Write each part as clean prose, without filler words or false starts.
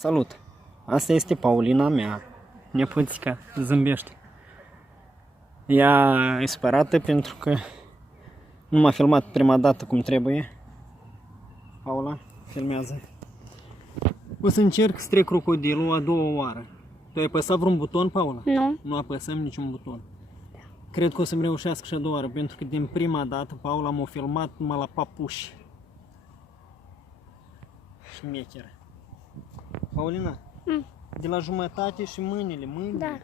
Salut! Asta este Paulina mea, nepoțica, zâmbește. Ea e spărată pentru că nu m-a filmat prima dată cum trebuie. Paula, filmează. O să încerc să trec crocodilul a doua oară. Tu ai apăsat vreun buton, Paula? Nu. Nu apăsăm niciun buton. Cred că o să-mi reușească și a doua oară, pentru că din prima dată Paula m-a filmat numai la papuși. Șmecheră. Paulina, de la jumătate și mâinile. Da.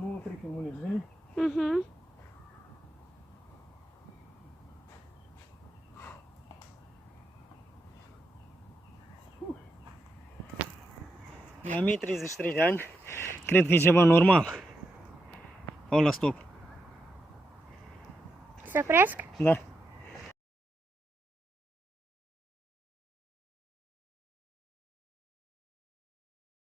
Nu trec în mâine, vezi? Eu am 33 de ani, cred că e ceva normal. Paula, stop. Să opresc? Da.